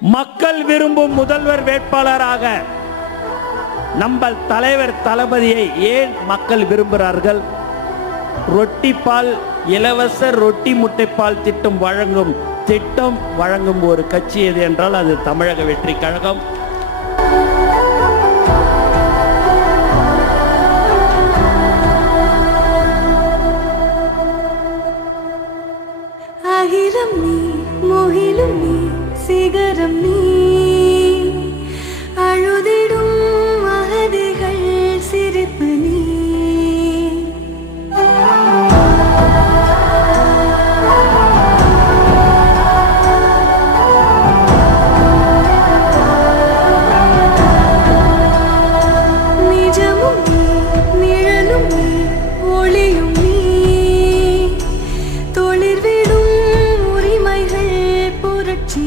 மக்கள் விரும்பும் முதல்வர் வேட்பாளராக நம்ம தலைவர் தளபதியை ஏன் மக்கள் விரும்புகிறார்கள்? ரொட்டி பால் இலவச ரொட்டி முட்டைப்பால் திட்டம் வழங்கும் திட்டம் வழங்கும் ஒரு கட்சி எது என்றால் அது தமிழக வெற்றி கழகம். அகிலம் நீ முகிலும் நீ சிகர் புரட்சி